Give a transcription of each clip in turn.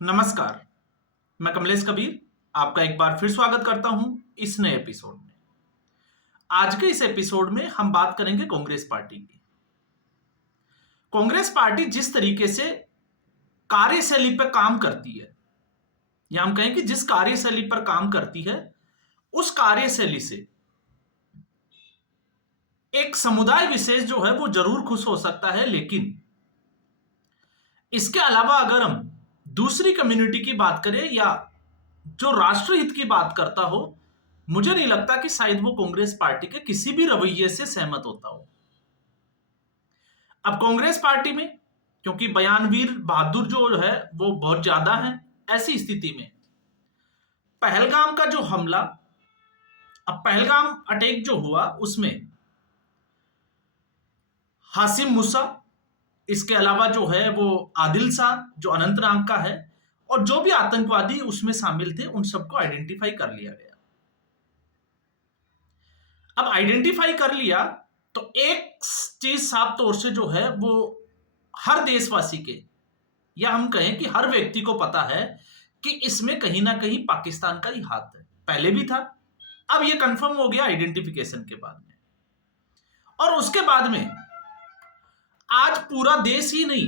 नमस्कार। मैं कमलेश कबीर आपका एक बार फिर स्वागत करता हूं इस नए एपिसोड में। आज के इस एपिसोड में हम बात करेंगे कांग्रेस पार्टी की। कांग्रेस पार्टी जिस तरीके से कार्यशैली पर काम करती है, या हम कहें कि जिस कार्यशैली पर काम करती है, उस कार्यशैली से एक समुदाय विशेष जो है वो जरूर खुश हो सकता है, लेकिन इसके अलावा अगर हम दूसरी कम्युनिटी की बात करें या जो राष्ट्रहित की बात करता हो, मुझे नहीं लगता कि शायद वो कांग्रेस पार्टी के किसी भी रवैये से सहमत होता हो। अब कांग्रेस पार्टी में क्योंकि बयानवीर बहादुर जो है वो बहुत ज्यादा है, ऐसी स्थिति में पहलगाम का जो हमला, अब पहलगाम अटैक जो हुआ उसमें हासिम मूसा, इसके अलावा जो है वो आदिल शाह जो अनंतनाग का है, और जो भी आतंकवादी उसमें शामिल थे उन सबको आइडेंटिफाई कर लिया गया। अब आइडेंटिफाई कर लिया तो एक चीज साफ तौर से जो है वो हर देशवासी के, या हम कहें कि हर व्यक्ति को पता है कि इसमें कहीं ना कहीं पाकिस्तान का ही हाथ है। पहले भी था, अब ये कंफर्म हो गया आइडेंटिफिकेशन के बाद में। और उसके बाद में आज पूरा देश ही नहीं,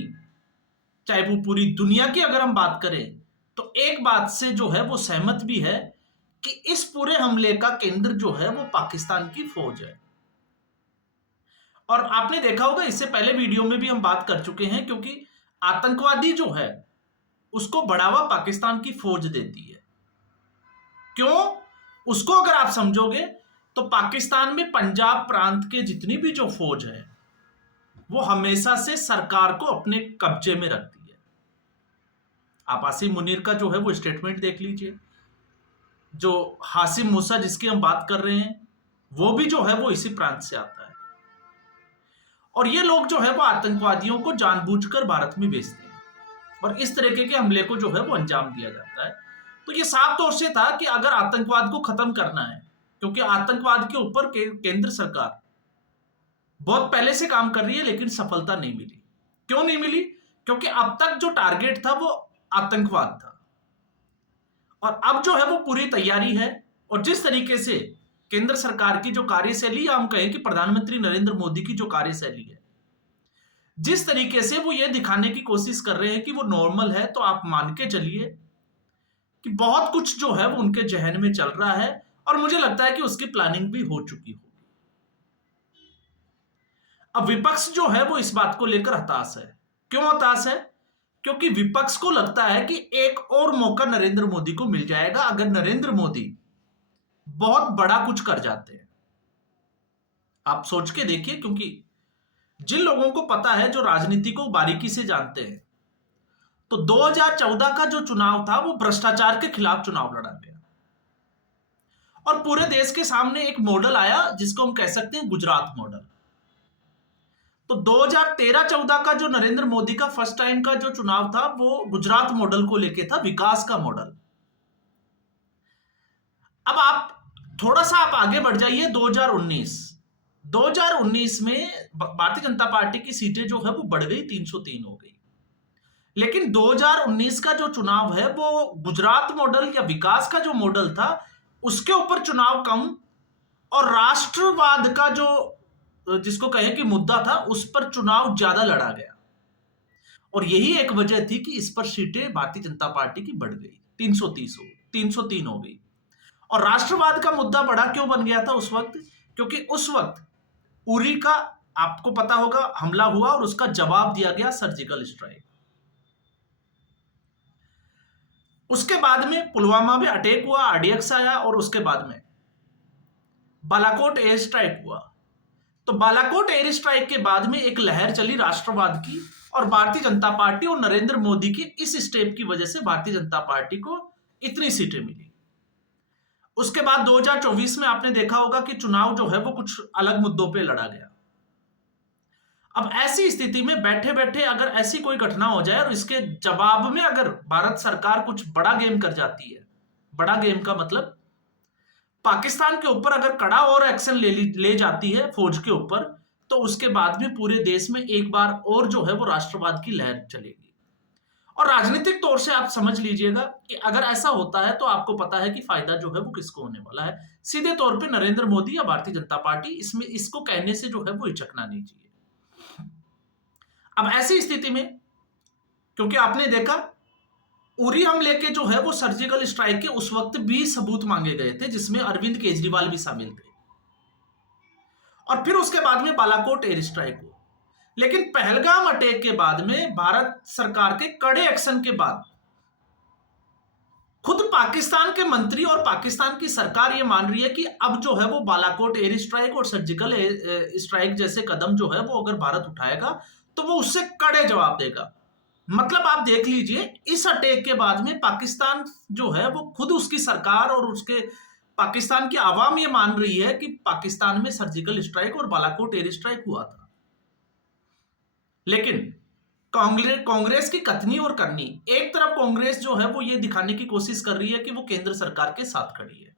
चाहे वो पूरी दुनिया की अगर हम बात करें, तो एक बात से जो है वो सहमत भी है कि इस पूरे हमले का केंद्र जो है वो पाकिस्तान की फौज है। और आपने देखा होगा, इससे पहले वीडियो में भी हम बात कर चुके हैं, क्योंकि आतंकवादी जो है उसको बढ़ावा पाकिस्तान की फौज देती है। क्यों? उसको अगर आप समझोगे तो पाकिस्तान में पंजाब प्रांत के जितनी भी जो फौज है वो हमेशा से सरकार को अपने कब्जे में रखती है। आप आसिम मुनीर का जो है वो स्टेटमेंट देख लीजिए। जो हासिम मूसा जिसकी हम बात कर रहे हैं वो भी जो है वो इसी प्रांत से आता है। और ये लोग जो है वो आतंकवादियों को जानबूझकर भारत में भेजते हैं और इस तरीके के हमले को जो है वो अंजाम दिया जाता है। तो ये साफ तौर से था कि अगर आतंकवाद को खत्म करना है, क्योंकि आतंकवाद के ऊपर केंद्र सरकार बहुत पहले से काम कर रही है लेकिन सफलता नहीं मिली। क्यों नहीं मिली? क्योंकि अब तक जो टारगेट था वो आतंकवाद था, और अब जो है वो पूरी तैयारी है। और जिस तरीके से केंद्र सरकार की जो कार्यशैली, या हम कहें कि प्रधानमंत्री नरेंद्र मोदी की जो कार्यशैली है, जिस तरीके से वो ये दिखाने की कोशिश कर रहे हैं कि वो नॉर्मल है, तो आप मान के चलिए कि बहुत कुछ जो है वो उनके जहन में चल रहा है, और मुझे लगता है कि उसकी प्लानिंग भी हो चुकी होगी। अब विपक्ष जो है वो इस बात को लेकर हताश है। क्यों हताश है? क्योंकि विपक्ष को लगता है कि एक और मौका नरेंद्र मोदी को मिल जाएगा अगर नरेंद्र मोदी बहुत बड़ा कुछ कर जाते हैं। आप सोच के देखिए, क्योंकि जिन लोगों को पता है, जो राजनीति को बारीकी से जानते हैं, तो 2014 का जो चुनाव था वो भ्रष्टाचार के खिलाफ चुनाव लड़ा गया, और पूरे देश के सामने एक मॉडल आया जिसको हम कह सकते हैं गुजरात मॉडल। तो 2013-14 का जो नरेंद्र मोदी का फर्स्ट टाइम का जो चुनाव था वो गुजरात मॉडल को लेके था, विकास का मॉडल। अब आप थोड़ा सा आप आगे बढ़ जाइए 2019 में भारतीय जनता पार्टी की सीटें जो है वो बढ़ गई, 303 हो गई। लेकिन 2019 का जो चुनाव है वो गुजरात मॉडल या विकास का जो मॉडल था उसके ऊपर चुनाव कम, और राष्ट्रवाद का जो जिसको कहें कि मुद्दा था उस पर चुनाव ज्यादा लड़ा गया। और यही एक वजह थी कि इस पर सीटें भारतीय जनता पार्टी की बढ़ गई, 303 हो गई। और राष्ट्रवाद का मुद्दा बड़ा क्यों बन गया था उस वक्त? क्योंकि उस वक्त उरी का, आपको पता होगा, हमला हुआ और उसका जवाब दिया गया सर्जिकल स्ट्राइक। उसके बाद में पुलवामा में अटैक हुआ, आरडीएक्स आया, और उसके बाद में बालाकोट एयर स्ट्राइक हुआ। तो बालाकोट एयर स्ट्राइक के बाद में एक लहर चली राष्ट्रवाद की, और भारतीय जनता पार्टी और नरेंद्र मोदी की इस स्टेप की वजह से भारतीय जनता पार्टी को इतनी सीटें मिली। उसके बाद 2024 में आपने देखा होगा कि चुनाव जो है वो कुछ अलग मुद्दों पे लड़ा गया। अब ऐसी स्थिति में बैठे बैठे अगर ऐसी कोई घटना हो जाए और इसके जवाब में अगर भारत सरकार कुछ बड़ा गेम कर जाती है, बड़ा गेम का मतलब पाकिस्तान के ऊपर अगर कड़ा और एक्शन ले जाती है फौज के ऊपर, तो उसके बाद में पूरे देश में एक बार और जो है वो राष्ट्रवाद की लहर चलेगी। और राजनीतिक तौर से आप समझ लीजिएगा कि अगर ऐसा होता है तो आपको पता है कि फायदा जो है वो किसको होने वाला है। सीधे तौर पे नरेंद्र मोदी या भारतीय जनता पार्टी इसमें इसको कहने से जो है वो हिचकना नहीं चाहिए। अब ऐसी स्थिति में, क्योंकि आपने देखा उरी हमले के जो है वो सर्जिकल स्ट्राइक के उस वक्त भी सबूत मांगे गए थे, जिसमें अरविंद केजरीवाल भी शामिल थे, और फिर उसके बाद में बालाकोट एयर स्ट्राइक हुआ। लेकिन पहलगाम अटैक के बाद में भारत सरकार के कड़े एक्शन के बाद खुद पाकिस्तान के मंत्री और पाकिस्तान की सरकार ये मान रही है कि अब जो है वो बालाकोट एयर स्ट्राइक और सर्जिकल स्ट्राइक जैसे कदम जो है वो अगर भारत उठाएगा तो वो उससे कड़े जवाब देगा। मतलब आप देख लीजिए, इस अटैक के बाद में पाकिस्तान जो है वो खुद उसकी सरकार और उसके पाकिस्तान की आवाम ये मान रही है कि पाकिस्तान में सर्जिकल स्ट्राइक और बालाकोट एयर स्ट्राइक हुआ था। लेकिन कांग्रेस की कथनी और करनी, एक तरफ कांग्रेस जो है वो ये दिखाने की कोशिश कर रही है कि वो केंद्र सरकार के साथ खड़ी है,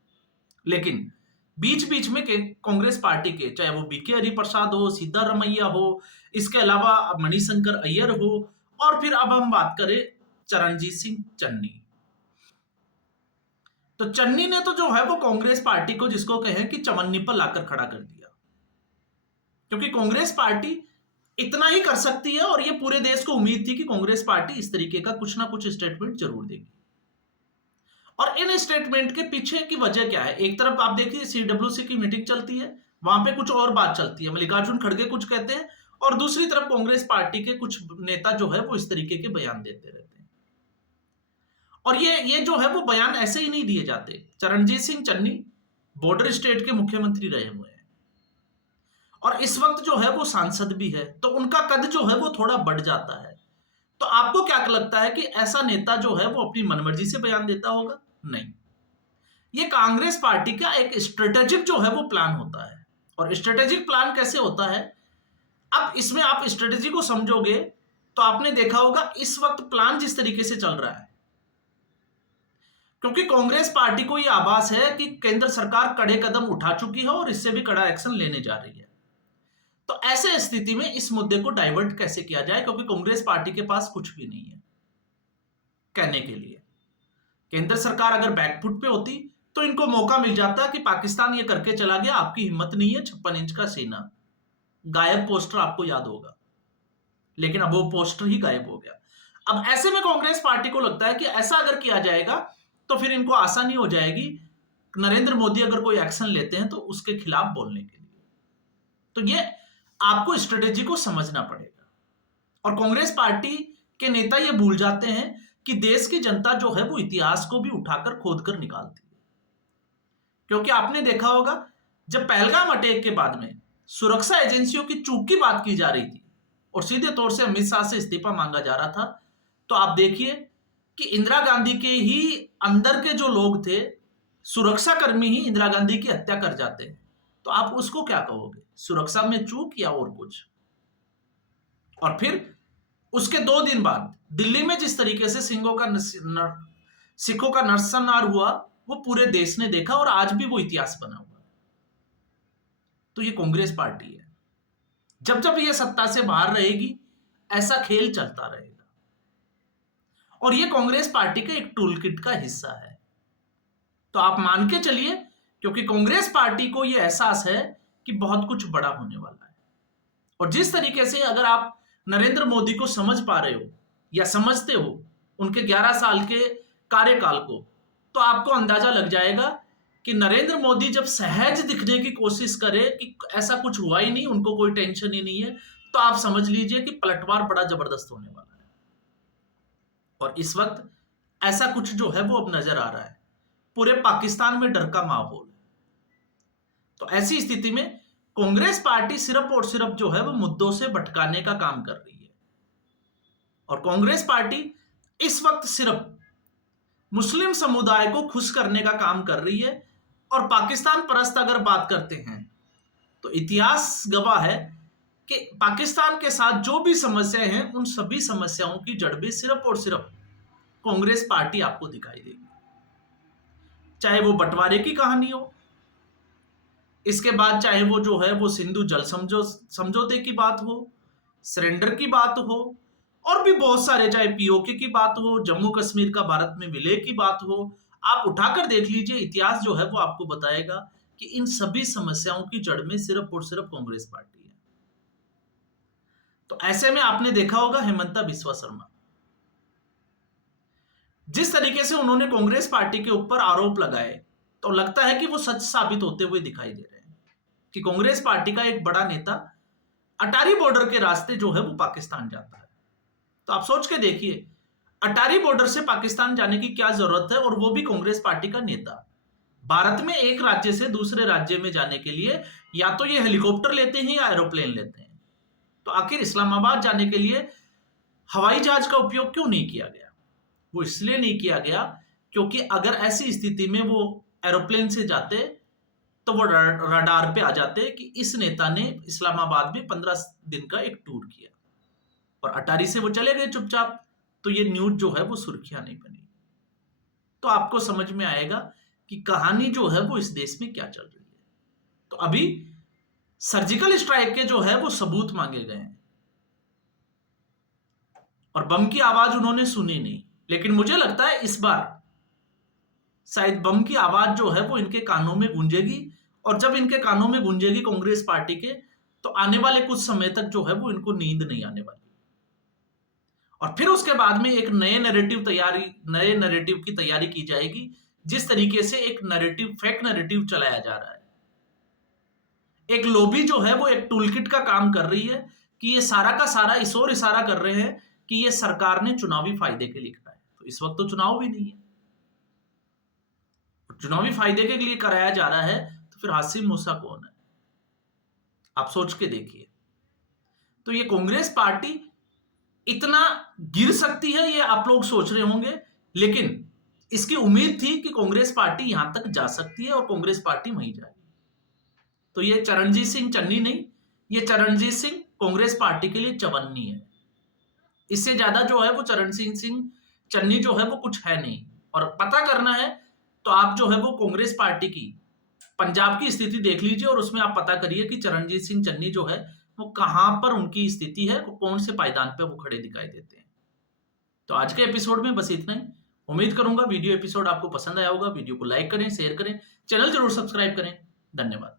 लेकिन बीच बीच में कांग्रेस पार्टी के, चाहे वो बीके हरिप्रसाद हो, सिद्धारमैया हो, इसके अलावा मणिशंकर अय्यर हो, और फिर अब हम बात करें चरणजीत सिंह चन्नी। तो चन्नी ने तो जो है वो कांग्रेस पार्टी को, जिसको कहें कि चमन्नी पर लाकर खड़ा कर दिया, क्योंकि कांग्रेस पार्टी इतना ही कर सकती है और ये पूरे देश को उम्मीद थी कि कांग्रेस पार्टी इस तरीके का कुछ ना कुछ स्टेटमेंट जरूर देगी। और इन स्टेटमेंट के पीछे की वजह क्या है? एक तरफ आप देखिए सीडब्ल्यूसी की मीटिंग चलती है, वहां पे कुछ और बात चलती है, मल्लिकार्जुन खड़गे कुछ कहते हैं, और दूसरी तरफ कांग्रेस पार्टी के कुछ नेता जो है वो इस तरीके के बयान देते रहते हैं। और ये जो है वो बयान ऐसे ही नहीं दिए जाते। चरणजीत सिंह चन्नी बॉर्डर स्टेट के मुख्यमंत्री रहे हुए हैं और इस वक्त जो है वो सांसद भी है, तो उनका कद जो है वो थोड़ा बढ़ जाता है। तो आपको क्या लगता है कि ऐसा नेता जो है वो अपनी मनमर्जी से बयान देता होगा? नहीं, ये कांग्रेस पार्टी का एक स्ट्रेटेजिक जो है वो प्लान होता है। और स्ट्रेटेजिक प्लान कैसे होता है? अब इसमें आप स्ट्रेटेजी को समझोगे तो आपने देखा होगा इस वक्त प्लान जिस तरीके से चल रहा है, क्योंकि कांग्रेस पार्टी को यह आभास है कि केंद्र सरकार कड़े कदम उठा चुकी है और इससे भी कड़ा एक्शन लेने जा रही है। तो ऐसे स्थिति में इस मुद्दे को डाइवर्ट कैसे किया जाए, क्योंकि कांग्रेस पार्टी के पास कुछ भी नहीं है कहने के लिए। केंद्र सरकार अगर बैकफुट पे होती तो इनको मौका मिल जाता कि पाकिस्तान ये करके चला गया, आपकी हिम्मत नहीं है, 56 इंच का सीना, गायब पोस्टर आपको याद होगा, लेकिन अब वो पोस्टर ही गायब हो गया। अब ऐसे में कांग्रेस पार्टी को लगता है कि ऐसा अगर किया जाएगा तो फिर इनको आसानी हो जाएगी नरेंद्र मोदी अगर कोई एक्शन लेते हैं तो उसके खिलाफ बोलने के लिए। तो ये आपको स्ट्रेटेजी को समझना पड़ेगा। और कांग्रेस पार्टी के नेता ये भूल जाते हैं कि देश की जनता जो है वो इतिहास को भी उठाकर खोद कर निकालती है। क्योंकि आपने देखा होगा जब पहलगाम अटैक के बाद में सुरक्षा एजेंसियों की चूक की बात की जा रही थी और सीधे तौर से अमित शाह से इस्तीफा मांगा जा रहा था, तो आप देखिए कि इंदिरा गांधी के ही अंदर के जो लोग थे, सुरक्षा कर्मी ही इंदिरा गांधी की हत्या कर जाते हैं, तो आप उसको क्या कहोगे? सुरक्षा में चूक या और कुछ? और फिर उसके 2 दिन बाद दिल्ली में जिस तरीके से सिखों का नरसंहार हुआ वो पूरे देश ने देखा और आज भी वो इतिहास बना हुआ है। तो ये कांग्रेस पार्टी है, जब जब ये सत्ता से बाहर रहेगी ऐसा खेल चलता रहेगा। और ये कांग्रेस पार्टी का एक टूल किट का हिस्सा है। तो आप मान के चलिए, क्योंकि कांग्रेस पार्टी को यह एहसास है कि बहुत कुछ बड़ा होने वाला है। और जिस तरीके से अगर आप नरेंद्र मोदी को समझ पा रहे हो या समझते हो उनके 11 साल के कार्यकाल को, तो आपको अंदाजा लग जाएगा कि नरेंद्र मोदी जब सहज दिखने की कोशिश करे कि ऐसा कुछ हुआ ही नहीं, उनको कोई टेंशन ही नहीं है, तो आप समझ लीजिए कि पलटवार बड़ा जबरदस्त होने वाला है। और इस वक्त ऐसा कुछ जो है वो अब नजर आ रहा है। पूरे पाकिस्तान में डर का माहौल है। तो ऐसी स्थिति में कांग्रेस पार्टी सिर्फ और सिर्फ जो है वो मुद्दों से भटकाने का काम कर रही है। और कांग्रेस पार्टी इस वक्त सिर्फ मुस्लिम समुदाय को खुश करने का काम कर रही है। और पाकिस्तान परस्त अगर बात करते हैं तो इतिहास गवाह है कि पाकिस्तान के साथ जो भी समस्याएं हैं उन सभी समस्याओं की जड़ भी सिर्फ और सिर्फ कांग्रेस पार्टी आपको दिखाई देगी। चाहे वो बंटवारे की कहानी हो, इसके बाद चाहे वो जो है वो सिंधु जल समझौते की बात हो, सरेंडर की बात हो, और भी बहुत सारे, चाहे पीओके की बात हो, जम्मू कश्मीर का भारत में विलय की बात हो, आप उठाकर देख लीजिए, इतिहास जो है वो आपको बताएगा कि इन सभी समस्याओं की जड़ में सिर्फ और सिर्फ कांग्रेस पार्टी है। तो ऐसे में आपने देखा होगा हेमंता बिस्वा शर्मा, जिस तरीके से उन्होंने कांग्रेस पार्टी के ऊपर आरोप लगाए, तो लगता है कि वो सच साबित होते हुए दिखाई दे रहे हैं कि कांग्रेस पार्टी का एक बड़ा नेता अटारी बॉर्डर के रास्ते जो है वो पाकिस्तान जाता है। तो आप सोच के देखिए, अटारी बॉर्डर से पाकिस्तान जाने की क्या जरूरत है, और वो भी कांग्रेस पार्टी का नेता। भारत में एक राज्य से दूसरे राज्य में जाने के लिए या तो ये हेलीकॉप्टर लेते हैं या एरोप्लेन लेते हैं। तो आखिर इस्लामाबाद जाने के लिए हवाई जहाज का उपयोग क्यों नहीं किया गया? वो इसलिए नहीं किया गया क्योंकि अगर ऐसी स्थिति में वो एरोप्लेन से जाते तो वो रडार पे आ जाते कि इस नेता ने इस्लामाबाद में 15 दिन का एक टूर किया, और अटारी से वो चले गए चुपचाप, तो ये न्यूज जो है वो सुर्खियां नहीं बनी। तो आपको समझ में आएगा कि कहानी जो है वो इस देश में क्या चल रही है। तो अभी सर्जिकल स्ट्राइक के जो है वो सबूत मांगे गए हैं, और बम की आवाज उन्होंने सुनी नहीं, लेकिन मुझे लगता है इस बार शायद बम की आवाज जो है वो इनके कानों में गूंजेगी, और जब इनके कानों में गूंजेगी कांग्रेस पार्टी के, तो आने वाले कुछ समय तक जो है वो इनको नींद नहीं आने वाली, और फिर उसके बाद में एक नए नैरेटिव की तैयारी की जाएगी। जिस तरीके से एक नैरेटिव, फेक नैरेटिव चलाया जा रहा है, एक लॉबी जो है वो एक टूलकिट का काम कर रही है कि ये सारा का सारा इस ओर इशारा कर रहे हैं कि ये सरकार ने चुनावी फायदे के लिए कराया। तो इस वक्त तो चुनाव भी नहीं है, चुनावी फायदे के लिए कराया जा रहा है, तो फिर हासिम मूसा कौन है? आप सोच के देखिए। तो ये कांग्रेस पार्टी इतना गिर सकती है, ये आप लोग सोच रहे होंगे, लेकिन इसकी उम्मीद थी कि कांग्रेस पार्टी यहां तक जा सकती है और कांग्रेस पार्टी वहीं जाएगी। तो ये चरणजीत सिंह चन्नी नहीं, ये चरणजीत सिंह कांग्रेस पार्टी के लिए चवन्नी है। इससे ज्यादा जो है वो चरणजीत सिंह चन्नी जो है वो कुछ है नहीं। और पता करना है तो आप जो है वो कांग्रेस पार्टी की पंजाब की स्थिति देख लीजिए, और उसमें आप पता करिए कि चरणजीत सिंह चन्नी जो है वो कहां पर उनकी स्थिति है, कौन से पायदान पे वो खड़े दिखाई देते हैं। तो आज के एपिसोड में बस इतना ही। उम्मीद करूंगा वीडियो एपिसोड आपको पसंद आया होगा। वीडियो को लाइक करें, शेयर करें, चैनल जरूर सब्सक्राइब करें। धन्यवाद।